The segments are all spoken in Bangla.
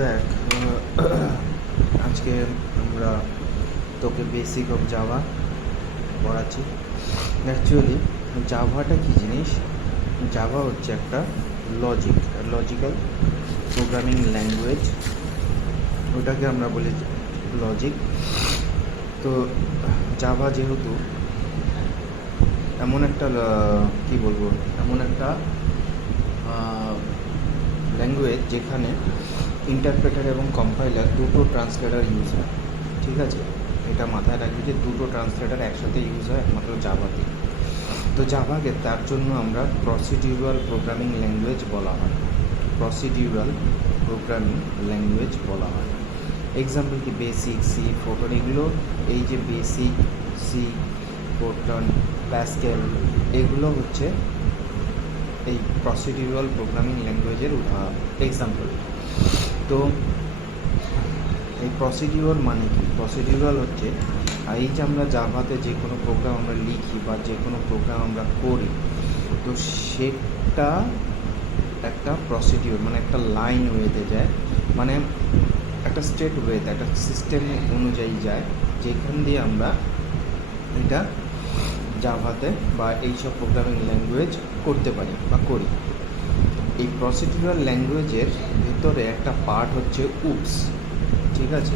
দেখ আজকে আমরা তোকে বেসিক অফ জাভা পড়াচ্ছি। অ্যাকচুয়ালি জাভাটা কী জিনিস? জাভা হচ্ছে একটা লজিক্যাল প্রোগ্রামিং ল্যাঙ্গুয়েজ, ওটাকে আমরা বলি লজিক। তো জাভা যেহেতু এমন একটা এমন একটা ল্যাঙ্গুয়েজ যেখানে ইন্টারপ্রেটার এবং কম্পাইলার দুটো ট্রান্সলেটার ইউজ হয়, ঠিক আছে? এটা মাথায় রাখবি যে দুটো ট্রান্সলেটার একসাথে ইউজ হয় একমাত্র জাভাতে। তো জাভাকে তার জন্য আমরা প্রসিডিউরাল প্রোগ্রামিং ল্যাঙ্গুয়েজ বলা হয়। এক্সাম্পল কি বেসিক, সি, ফোরট্রান, এগুলো এই যে বেসিক, সি, ফোরট্রান, প্যাসকেল, এগুলো হচ্ছে এই প্রসিডিউরাল প্রোগ্রামিং ল্যাঙ্গুয়েজের এক্সাম্পল। তো এই প্রসিডিউরাল মানে কি? প্রসিডিউরাল হচ্ছে এই যে আমরা জাভাতে যে কোনো প্রোগ্রাম আমরা লিখি বা যে কোনো প্রোগ্রাম আমরা করি, তো সেটা একটা প্রসিডিউর মানে একটা লাইন ওয়েতে যায়, মানে একটা স্টেট ওয়েতে একটা সিস্টেম অনুযায়ী যায়, যেখান দিয়ে আমরা এটা জাভাতে বা এইসব প্রোগ্রামিং ল্যাঙ্গুয়েজ করতে পারি বা করি। এই প্রসিডিউরাল ল্যাঙ্গুয়েজের ভিতরে একটা পার্ট হচ্ছে উপস, ঠিক আছে?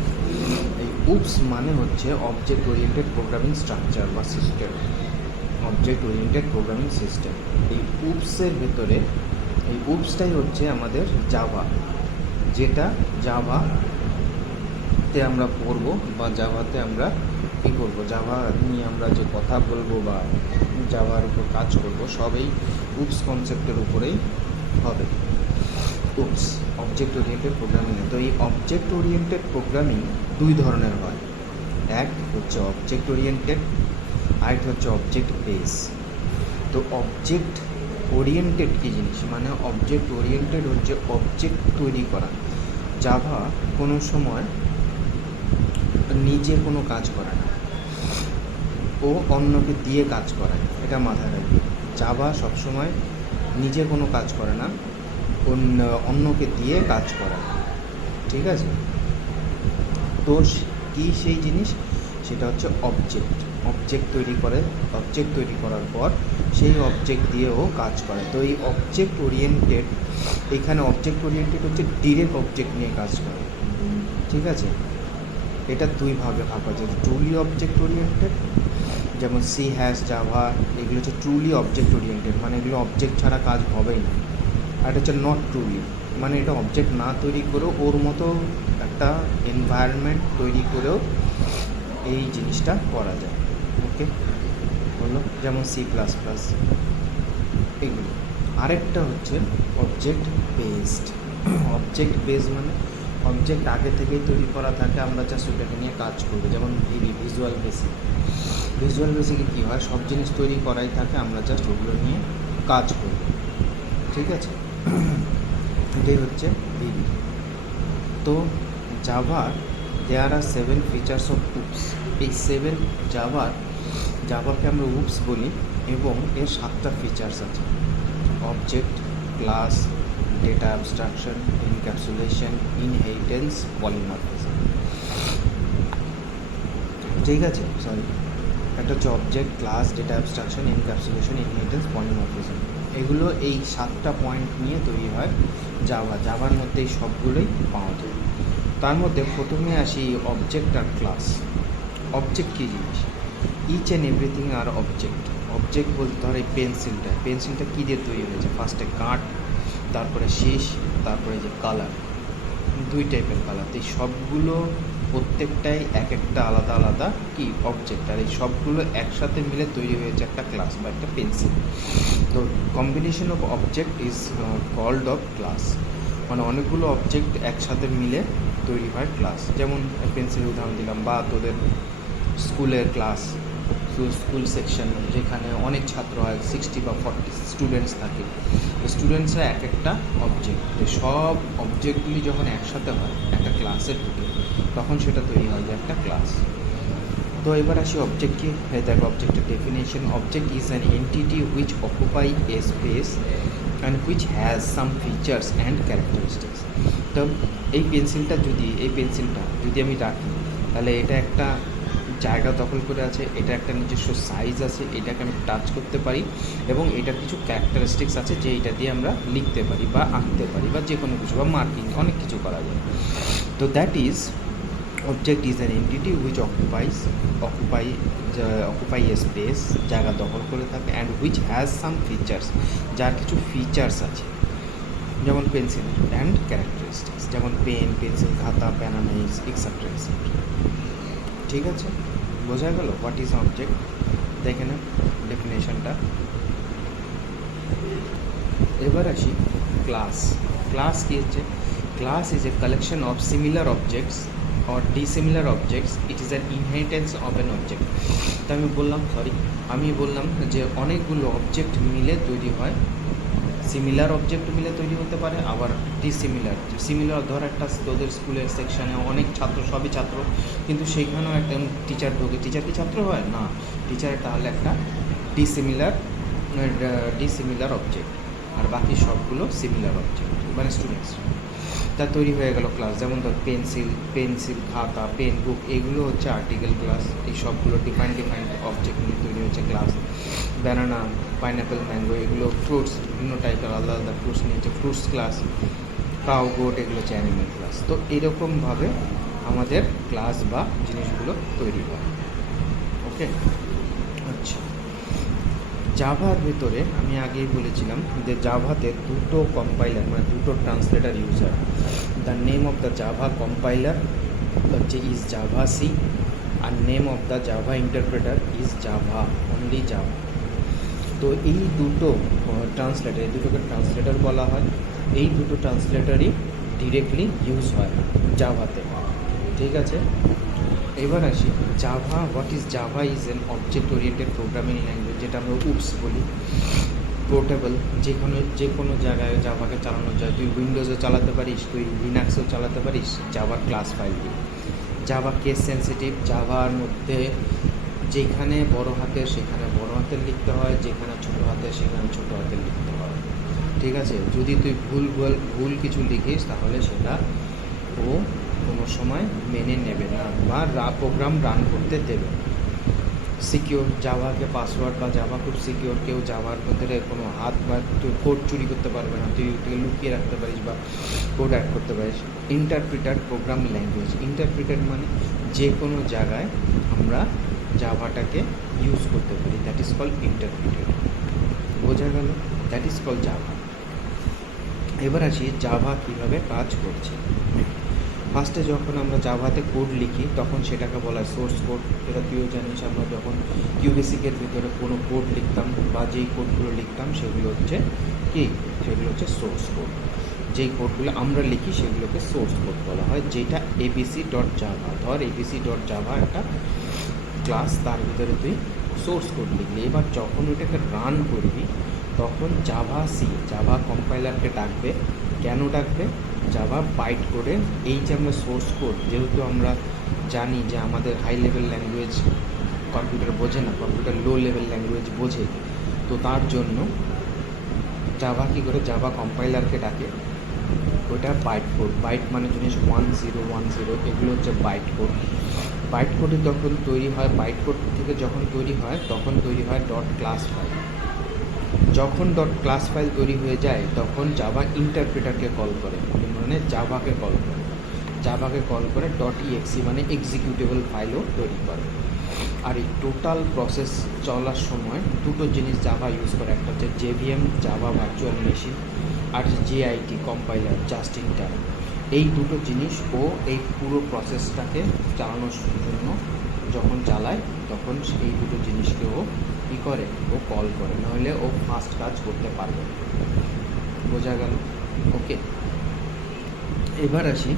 এই উপস মানে হচ্ছে অবজেক্ট ওরিয়েন্টেড প্রোগ্রামিং স্ট্রাকচার বা সিস্টেম, এই উপসের ভেতরে এই উপসটাই হচ্ছে আমাদের জাভা, যেটা জাভাতে আমরা পড়বো বা জাভাতে আমরা কী করবো, জাভা নিয়ে আমরা যে কথা বলবো বা জাভার উপর কাজ করবো, সব এই উপস কনসেপ্টের উপরেই হবে। উপস অবজেক্ট ওরিয়েন্টেড প্রোগ্রামিং। তো এই অবজেক্ট ওরিয়েন্টেড প্রোগ্রামিং দুই ধরনের হয়, এক হচ্ছে অবজেক্ট ওরিয়েন্টেড, আরেকটা হচ্ছে অবজেক্ট বেস। তো অবজেক্ট ওরিয়েন্টেড কী জিনিস? মানে অবজেক্ট ওরিয়েন্টেড হচ্ছে অবজেক্ট তৈরি করা। জাভা কোনো সময় নিজে কোনো কাজ করে না, ও অন্যকে দিয়ে কাজ করায়, এটা মাথায় রাখবে। জাভা সবসময় নিজে কোনো কাজ করে না, অন্যকে দিয়ে কাজ করায়, ঠিক আছে? তো কী সেই জিনিস? সেটা হচ্ছে অবজেক্ট তৈরি করার পর সেই অবজেক্ট দিয়েও কাজ করে। তো এই অবজেক্ট ওরিয়েন্টেড, এখানে অবজেক্ট ওরিয়েন্টেড হচ্ছে ডিরেক্ট অবজেক্ট নিয়ে কাজ করে, ঠিক আছে? এটা দুই ভাগে ভাগ আছে, ট্রুলি অবজেক্ট ওরিয়েন্টেড, যেমন সি হ্যাশ, জাভা, এগুলো হচ্ছে ট্রুলি অবজেক্ট ওরিয়েন্টেড, মানে এগুলো অবজেক্ট ছাড়া কাজ হবেই না। আর এটা হচ্ছে নট ট্রুলি, মানে এটা অবজেক্ট না তৈরি করেও ওর মতো একটা এনভায়রনমেন্ট তৈরি করেও এই জিনিসটা করা যায়। ওকে, বললো যেমন C++, এগুলো। আরেকটা হচ্ছে অবজেক্ট বেসড মানে অবজেক্ট আগে থেকেই তৈরি করা থাকে, আমরা জাস্ট ওটাকে নিয়ে কাজ করবো। যেমন ভিজুয়াল বেসিকে কী হয়, সব জিনিস তৈরি করাই থাকে, আমরা জাস্ট ওগুলো নিয়ে কাজ করব, ঠিক আছে? এটাই হচ্ছে ভিবি। তো জাভার দেয়ার আর 7 ফিচার্স অফ উপস। এই 7 জাভাকে আমরা উপস বলি, এবং এর 7টা ফিচার্স আছে: object, class, data abstraction, encapsulation, inheritance, polymorphism, ঠিক আছে? একটা হচ্ছে object, class, data abstraction, encapsulation, inheritance, polymorphism. এগুলো এই 7টা পয়েন্ট নিয়ে তৈরি হয় জাভার মধ্যে এই সবগুলোই পাওয়া যায়। তার মধ্যে প্রথমে আসি অবজেক্ট আর ক্লাস। অবজেক্ট কী জিনিস? ইচ অ্যান্ড এভরিথিং আর অবজেক্ট বলতে ধর এই পেন্সিলটা কী দিয়ে তৈরি হয়েছে? ফার্স্টে কাঠ, তারপরে শীষ, তারপরে যে কালার, দুই টাইপের কালার। তো এই সবগুলো প্রত্যেকটাই এক একটা আলাদা কি অবজেক্ট, আর এই সবগুলো একসাথে মিলে তৈরি হয়েছে একটা ক্লাস বা একটা পেন্সিল। তো combination of object is called of class, মানে অনেকগুলো অবজেক্ট একসাথে মিলে তৈরি হয় ক্লাস। যেমন পেন্সিলের উদাহরণ দিলাম, বা তোদের স্কুলের ক্লাস, স্কুল সেকশন যেখানে অনেক ছাত্র হয়, 60 বা 40 স্টুডেন্টস থাকে, স্টুডেন্টসরা এক একটা অবজেক্ট। তো সব অবজেক্টগুলি যখন একসাথে হয় একটা ক্লাসের ঢুকে, তখন সেটা তৈরি হয় যে একটা ক্লাস। তো এবার আসি অবজেক্টকে। দেখো অবজেক্টের definition: object is an entity which occupy A space and which has some features and characteristics. তো এই পেন্সিলটা যদি আমি রাখি, তাহলে এটা একটা জায়গা দখল করে আছে, এটা একটা নিজস্ব সাইজ আছে, এটাকে আমি টাচ করতে পারি, এবং এটার কিছু ক্যারেক্টারিস্টিক্স আছে যে এটা দিয়ে আমরা লিখতে পারি বা আঁকতে পারি বা যে কোনো কিছু বা মার্কিং অনেক কিছু করা যায়। তো that is object is an entity which occupy A space, জায়গা দখল করে থাকে, and which has some features, যার কিছু ফিচার্স আছে, যেমন পেন্সিল অ্যান্ড ক্যারেক্টারিস্টিক্স, যেমন পেন, পেন্সিল, খাতা, প্যানানাইজ, এক্সেট্রা এক্সেট্রা। ঠিক আছে, বোঝা গেল হোয়াট ইজ অবজেক্ট। দেখে না ডেফিনেশনটা। এবার আসি ক্লাস। ক্লাস কী হচ্ছে? Class is a collection of similar objects or dissimilar objects. It is an inheritance of an object. তো আমি বললাম যে অনেকগুলো অবজেক্ট মিলে তৈরি হয়, সিমিলার অবজেক্ট মিলে তৈরি হতে পারে, আবার সিমিলার ধর একটা তোদের স্কুলের সেকশানে অনেক ছাত্র, সবই ছাত্র, কিন্তু সেইখানেও একটা টিচার ঢোকে, টিচার কি ছাত্র হয় না? টিচার তাহলে একটা ডিসিমিলার অবজেক্ট, আর বাকি সবগুলো সিমিলার অবজেক্ট মানে স্টুডেন্টস। তা তৈরি হয়ে গেল ক্লাস। যেমন ধর পেন্সিল, খাতা, পেন, বুক, এগুলো হচ্ছে আর্টিকেল ক্লাস। এই সবগুলো ডিফাইন্ড অবজেক্ট নিয়ে তৈরি হচ্ছে ক্লাস। ব্যানানা, পাইনঅ্যাপেল, ম্যাঙ্গো, এগুলো ফ্রুটস, বিভিন্ন টাইপের আলাদা আলাদা ফ্রুটস নিয়ে হচ্ছে ফ্রুটস ক্লাস। কাউ, গোট, এগুলো হচ্ছে অ্যানিমেল ক্লাস। তো এরকমভাবে আমাদের ক্লাস বা জিনিসগুলো তৈরি হয়। ওকে, আচ্ছা। জাভার ভেতরে আমি আগেই বলেছিলাম যে জাভাতে দুটো কম্পাইলার মানে দুটো ট্রান্সলেটার ইউজ হয়। The name of the Java compiler হচ্ছে ইজ জাভা সি, আর name of the Java interpreter is Java, only Java. তো এই দুটো ট্রান্সলেটার, এই দুটোকে ট্রান্সলেটার বলা হয়। এই দুটো ট্রান্সলেটারই ডিরেক্টলি ইউজ হয় জাভাতে। ঠিক আছে, এবার আসি Java. What is Java? Is an object oriented programming language, যেটা আমরা উপস বলি। পোর্টেবল, যে কোনো জায়গায় জাভাকে চালানো যায়। তুই উইন্ডোজও চালাতে পারিস, তুই লিনাক্সও চালাতে পারিস জাভার ক্লাস ফাইল দিয়ে। জাভা কেস সেন্সিটিভ, জাভার মধ্যে যেখানে বড় হাতের সেখানে বড় হাতের লিখতে হয়, যেখানে ছোট হাতের সেখানে ছোট হাতের লিখতে হয়। ঠিক আছে, যদি তুই ভুল কিছু লিখিস তাহলে সেটা ও কোনো সময় মেনে নেবে না বা প্রোগ্রাম রান করতে দেবে। সিকিওর, জাভাকে পাসওয়ার্ড বা জাভা খুব সিকিওর, কেউ জাভার ভেতরে কোনো হাত বা তুই কোড চুরি করতে পারবে না, তুই লুকিয়ে রাখতে পারিস বা কোড অ্যাড করতে পারিস। ইন্টারপ্রিটার প্রোগ্রাম ল্যাঙ্গুয়েজ, ইন্টারপ্রিটার মানে যে কোনো জায়গায় আমরা জাভাটাকে ইউজ করতে পারি, দ্যাট ইজ কল্ড ইন্টারপ্রিটার। বোঝা গেল? That is called Java. এবার আসি জাভা কীভাবে কাজ করছে। ফার্স্টে যখন আমরা জাভাতে কোড লিখি তখন সেটাকে বলা হয় সোর্স কোড। এটা তুইও জানিস, আমরা যখন কিউবেসিকের ভিতরে কোনো কোড লিখতাম বা যেই কোডগুলো লিখতাম সেগুলো হচ্ছে সোর্স কোড। যেই কোডগুলো আমরা লিখি সেগুলোকে সোর্স কোড বলা হয়, যেটা abc.java। ধর abc.java একটা ক্লাস, তার ভিতরে তুই সোর্স কোড লিখলি। এবার যখন ওইটাকে রান করবি তখন জাভা কম্পাইলারকে ডাকবে। কেন ডাকবে? জাভা বাইট করে, এই যে আমরা সোর্স কোড, যেহেতু আমরা জানি যে আমাদের হাই লেভেল ল্যাঙ্গুয়েজ কম্পিউটার বোঝে না, কম্পিউটার লো লেভেল ল্যাঙ্গুয়েজ বোঝে, তো তার জন্য জাভা কী করে, জাভা কম্পাইলারকে ডাকে। ওইটা বাইট মানে জিনিস 1010, এগুলো হচ্ছে বাইট কোড। বাইট কোডে যখন তৈরি হয়, বাইট কোড থেকে যখন তৈরি হয় তখন তৈরি হয় ডট ক্লাস ফাইল। যখন ডট ক্লাস ফাইল তৈরি হয়ে যায় তখন জাভা ইন্টারপ্রিটারকে কল করে, মানে জাভাকে কল করে ডট exe মানে এক্সিকিউটেবল ফাইলও তৈরি করে। আর এই টোটাল প্রসেস চলার সময় দুটো জিনিস জাভা ইউজ করে, একটা হচ্ছে JVM জাভা ভার্চুয়াল মেশিন, আর JIT compiler just in time. এই দুটো জিনিস ও এই পুরো প্রসেসটাকে চালানোর জন্য যখন চালায় তখন এই দুটো জিনিসকে ও কী করে, ও কল করে, নাহলে ও ফাস্ট কাজ করতে পারবে। বোঝা গেল? ওকে, এবার আসি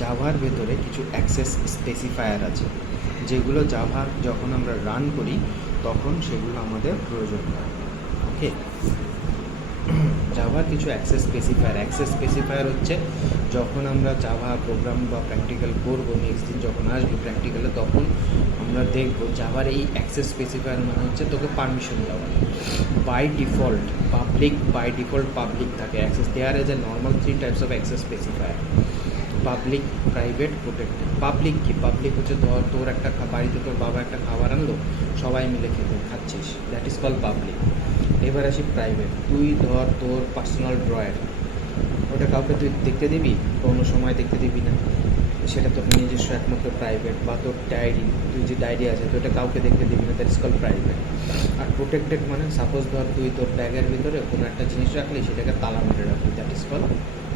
জাভার ভেতরে কিছু অ্যাক্সেস স্পেসিফায়ার আছে, যেগুলো জাভা যখন আমরা রান করি তখন সেগুলো আমাদের প্রয়োজন হয়। ওকে, জাভার কিছু অ্যাক্সেস স্পেসিফায়ার হচ্ছে যখন আমরা জাভা প্রোগ্রাম বা প্র্যাকটিক্যাল করবো, নেক্সট দিন যখন আসবে প্র্যাকটিক্যালে, তখন আমরা দেখবো জাভার এই অ্যাক্সেস স্পেসিফায়ার মানে হচ্ছে তোকে পারমিশন দেওয়া। বাই ডিফল্ট পাবলিক থাকে access. There is a normal 3 types of access specifier: public, private, protected. Public কি? পাবলিক হচ্ছে তোর একটা বাড়িতে তোর বাবা একটা খাবার আনলো, সবাই মিলে খাচ্ছিস, দ্যাট ইজ কল পাবলিক। এবার আসি প্রাইভেট। তুই ধর তোর পার্সোনাল ড্রয়ার, ওটা কাউকে তুই দেখতে দিবি, কোনো সময় দেখতে দিবি না, সেটা তোর নিজস্ব একমাত্র প্রাইভেট। বা তোর ডায়েরি, তুই যে ডায়েরি আছে তো এটা কাউকে দেখতে দিবি না, that is call private. R protected মানে সাপোজ ধর তুই তোর ব্যাগের ভিতরে কোনো একটা জিনিস রাখলি, সেটাকে তালা মেরে রাখলি, দ্যাট ইজ কল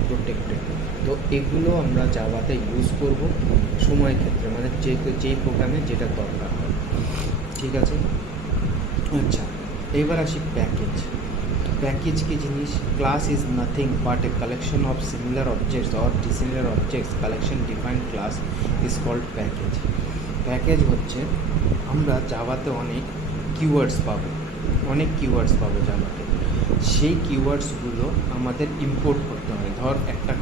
প্রোটেক্টেড। তো এগুলো আমরা জাভাতে ইউজ করব সময় ক্ষেত্রে, মানে যেই প্রোগ্রামে যেটা দরকার হয়। ঠিক আছে? আচ্ছা, এবার আসি প্যাকেজ কি জিনিস? Class is nothing but a collection of similar objects or dissimilar objects. Collection defined class is called package হচ্ছে, আমরা জাভাতে অনেক কিওয়ার্ডস পাবো জাভাতে। সেই কিওয়ার্ডসগুলো আমাদের ইম্পোর্ট করতে হয়। ধর একটা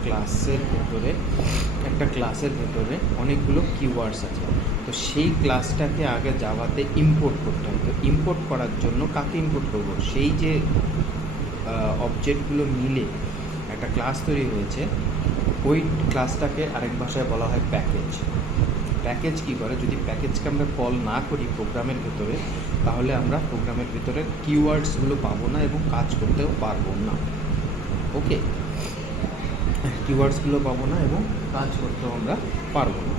ক্লাসের ভেতরে অনেকগুলো কিওয়ার্ডস আছে, তো সেই ক্লাসটাকে আগে জাভাতে ইম্পোর্ট করতে হয়। তো ইম্পোর্ট করার জন্য কাকে ইম্পোর্ট করব? সেই যে অবজেক্টগুলো মিলে একটা ক্লাস তৈরি হয়েছে, ওই ক্লাসটাকে আরেক ভাষায় বলা হয় প্যাকেজ কী করে? যদি প্যাকেজকে আমরা কল না করি প্রোগ্রামের ভেতরে, তাহলে আমরা প্রোগ্রামের ভিতরে কিওয়ার্ডসগুলো পাবো না এবং কাজ করতেও পারবো না। ওকে, কিওয়ার্ডসগুলো পাবো না এবং কাজ করতেও আমরা পারবো না।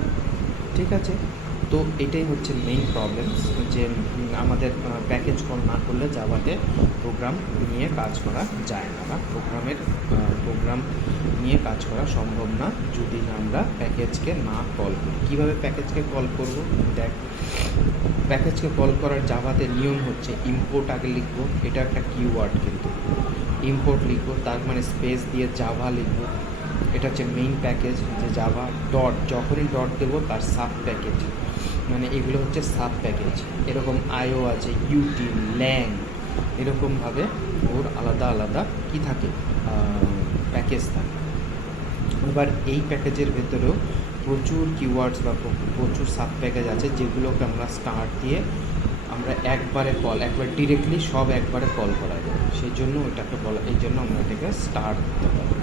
ঠিক আছে? তো এটাই হচ্ছে মেইন প্রবলেমস, যে আমাদের প্যাকেজ কল না করলে জাভাতে প্রোগ্রাম নিয়ে কাজ করা যায় না, বা প্রোগ্রাম নিয়ে কাজ করা সম্ভব না যদি না আমরা প্যাকেজকে না কল করি। কীভাবে প্যাকেজকে কল করব? দেখ, প্যাকেজকে কল করার জাভাতে নিয়ম হচ্ছে ইম্পোর্ট আগে লিখবো, এটা একটা কিওয়ার্ড, কিন্তু ইম্পোর্ট লিখবো, তার মানে স্পেস দিয়ে জাভা লিখবো, এটা হচ্ছে মেইন প্যাকেজ যে জাভা। ডট, যখনই ডট দেবো তার সাব প্যাকেজ, মানে এগুলো হচ্ছে সাব প্যাকেজ। এরকম আইও আছে, ইউটিল, ল্যাং, এরকমভাবে ওর আলাদা আলাদা কি থাকে, প্যাকেজ থাকে। এবার এই প্যাকেজের ভেতরেও প্রচুর কিওয়ার্ডস বা প্রচুর সাব প্যাকেজ আছে, যেগুলোকে আমরা স্টার্ট দিয়ে আমরা একবার ডিরেক্টলি সব একবারে কল করা যায়। সেই জন্য ওটাকে বলা, এই জন্য আমরা এটাকে স্টার্ট দিতে পারি।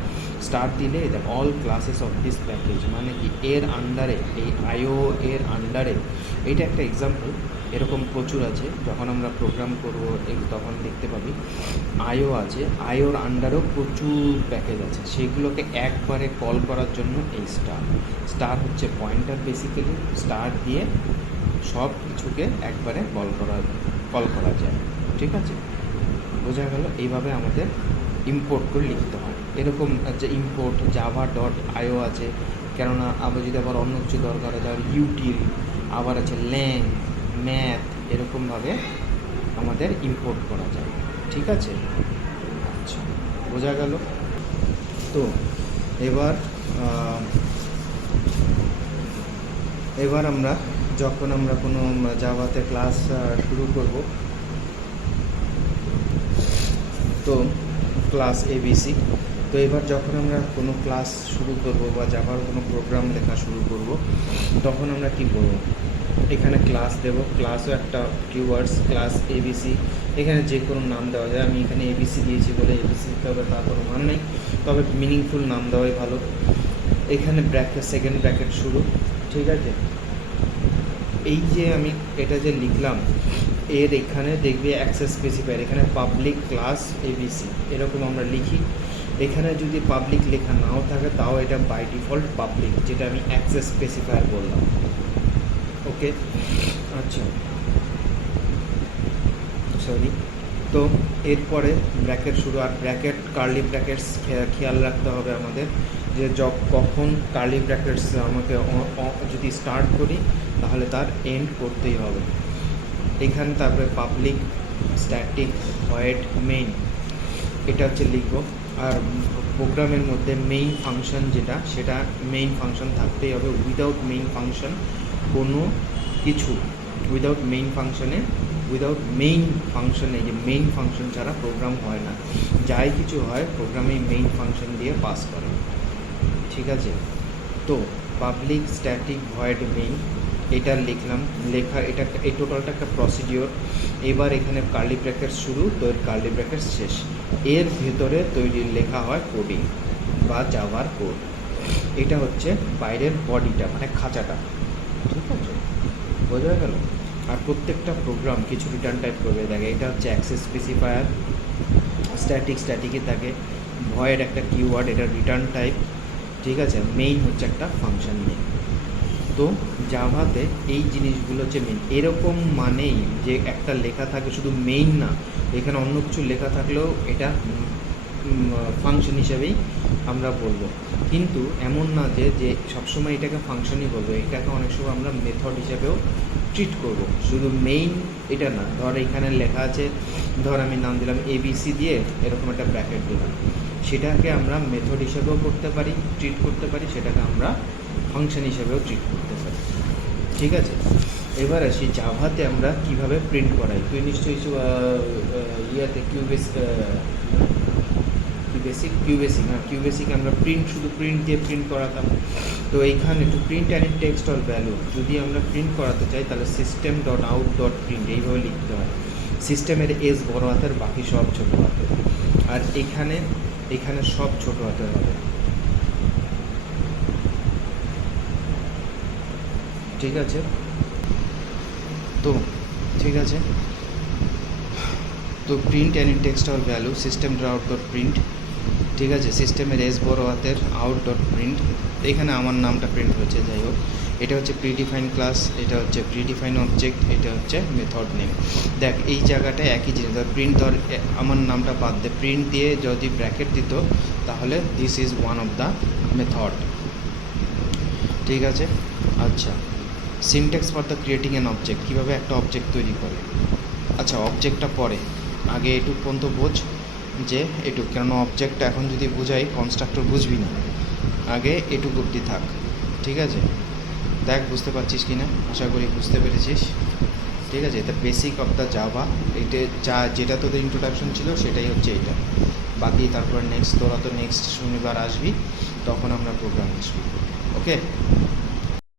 স্টার্ট দিলে all classes of this package, মানে কি এর আন্ডারে, এই আইও এর আন্ডারে, এইটা একটা এক্সাম্পল, এরকম প্রচুর আছে। যখন আমরা প্রোগ্রাম করবো তখন দেখতে পাবি আইও আছে, আইওর আন্ডারেও প্রচুর প্যাকেজ আছে, সেগুলোকে একবারে কল করার জন্য এই স্টার হচ্ছে পয়েন্টার। বেসিক্যালি স্টার দিয়ে সব কিছুকে একবারে কল করা যায়। ঠিক আছে, বোঝা গেল? এইভাবে আমাদের ইম্পোর্ট করে লিখতে হয়। এরকম যে ইম্পোর্ট জাভা ডট আইও আছে, কেননা আবার যদি আবার অন্য কিছু দরকার হয়, তাহলে ইউটিল, আবার আছে ল্যাং, ম্যাথ, এরকমভাবে আমাদের ইম্পোর্ট করা যায়। ঠিক আছে? আচ্ছা, বোঝা গেল? তো এবার আমরা যখন আমরা কোনো জাভাতে ক্লাস শুরু করব, তো ক্লাস এবিসি, তো এবার যখন আমরা কোনো ক্লাস শুরু করব বা জাভার কোনো প্রোগ্রাম লেখা শুরু করব, তখন আমরা কি করব? এখানে ক্লাস দেব, ক্লাসও একটা কিওয়ার্ডস, ক্লাস এবিসি। এখানে যে কোনো নাম দেওয়া যায়, আমি এখানে এবিসি দিয়েছি বলে এবিসি দিতে হবে তার কোনো মান নেই, তবে মিনিংফুল নাম দেওয়াই ভালো। এখানে ব্র্যাকেট, সেকেন্ড ব্র্যাকেট শুরু। ঠিক আছে, এই যে আমি এটা যে লিখলাম, এর এখানে দেখবি অ্যাক্সেস স্পেসিফায়ার, এখানে পাবলিক ক্লাস এবিসি এরকম আমরা লিখি। এখানে যদি পাবলিক লেখা নাও থাকে, তাও এটা বাই ডিফল্ট পাবলিক, যেটা আমি অ্যাক্সেস স্পেসিফায়ার বললাম। ওকে, আচ্ছা, সরি। তো এরপরে ব্র্যাকেট শুরু, আর ব্র্যাকেট, কার্লি ব্র্যাকেটস খেয়াল রাখতে হবে আমাদের, যে কখন কার্লি ব্র্যাকেটস আমাকে যদি স্টার্ট করি তাহলে তার এন্ড করতেই হবে। এখানে তারপরে পাবলিক, স্ট্যাটিক, ভয়েড, মেইন, এটা হচ্ছে লিখব। আর প্রোগ্রামের মধ্যে মেইন ফাংশন যেটা, সেটা মেইন ফাংশন থাকতেই হবে। উইদাউট মেইন ফাংশনে উইদাউট মেইন ফাংশন, এই যে মেইন ফাংশন ছাড়া প্রোগ্রাম হয় না, যাই কিছু হয় প্রোগ্রামে মেইন ফাংশন দিয়ে পাস করে। ঠিক আছে, তো পাবলিক স্ট্যাটিক ভয়েড মেইন এটা লিখলাম, লেখা এটা এই টোটালটা একটা প্রসিডিওর। এবার এখানে কার্লি ব্র্যাকেট শুরু, তো এর কার্লি ব্র্যাকেট শেষ, এর ভেতরে তৈরি লেখা হয় কোডিং বা জাভার কোড। এটা হচ্ছে বাইরের বডিটা, মানে খাঁচাটা। ঠিক আছে, বোঝা গেল? আর প্রত্যেকটা প্রোগ্রাম কিছু রিটার্ন টাইপ করবে। দেখে এটা হচ্ছে অ্যাক্সেস স্পেসিফায়ার, স্ট্যাটিকে থাকে, ভয়েড একটা কিওয়ার্ড, এটা রিটার্ন টাইপ। ঠিক আছে, মেইন হচ্ছে একটা ফাংশন নেম। তো জাভাতে এই জিনিসগুলো হচ্ছে মেইন। এরকম মানেই যে একটা লেখা থাকে শুধু মেইন না, এখানে অন্য কিছু লেখা থাকলেও এটা ফাংশন হিসেবেই আমরা বলবো। কিন্তু এমন না যে যে সবসময় এটাকে ফাংশনই বলবো, এটাকে অনেক সময় আমরা মেথড হিসেবেও ট্রিট করব। শুধু মেইন এটা না, ধর এখানে লেখা আছে, ধর আমি নাম দিলাম ABC দিয়ে এরকম একটা ব্র্যাকেট দিলাম, সেটাকে আমরা মেথড হিসেবেও করতে পারি, ট্রিট করতে পারি, সেটাকে আমরা ফাংশন হিসেবেও ট্রিট করতে পারি। ঠিক আছে, এবার আসি জাভাতে আমরা কিভাবে প্রিন্ট করাই। তুই নিশ্চয়ই ইয়াতে কিউবেসিক আমরা শুধু প্রিন্ট দিয়ে প্রিন্ট করাতাম। তো এইখানে to print any text or value যদি আমরা প্রিন্ট করাতে চাই, তাহলে system dot out dot print এইভাবে লিখতে হয়। সিস্টেমের এস বড় হাতের, বাকি সব ছোটো হাতের, আর এখানে সব ছোটো হাতের হবে। ঠিক আছে, তো ঠিক আছে, তো print any text or value system dot out dot print. ঠিক আছে, সিস্টেমের এস বড় হাতের, আউট ডট প্রিন্ট। এখানে আমার নামটা প্রিন্ট হচ্ছে, যাই হোক। এটা হচ্ছে প্রিডিফাইন ক্লাস, এটা হচ্ছে প্রিডিফাইন অবজেক্ট, এটা হচ্ছে মেথড নেম। দেখ এই জায়গাটায় একই জিনিস, ধর প্রিন্ট, ধর আমার নামটা বাদ দে, প্রিন্ট দিয়ে যদি ব্র্যাকেট দিত তাহলে this is one of the method. ঠিক আছে, আচ্ছা, syntax for the creating an object, কীভাবে একটা অবজেক্ট তৈরি করে। আচ্ছা, অবজেক্টটা পরে, আগে এটুক পর্যন্ত বোঝ, যে এটুক, কেননা অবজেক্টটা এখন যদি বোঝাই কনস্ট্রাক্টর বুঝবি না, আগে এটুক অবধি থাক। ঠিক আছে, দেখ বুঝতে পারছিস কি না, আশা করি বুঝতে পেরেছিস। ঠিক আছে, এটা বেসিক অফ দ্য জাভা। এটা যেটা তোদের ইন্ট্রোডাকশন ছিল সেটাই হচ্ছে এইটা। বাকি তারপর নেক্সট, তোরা তো নেক্সট শনিবার আসবি, তখন আমরা প্রোগ্রাম শিখব। ওকে।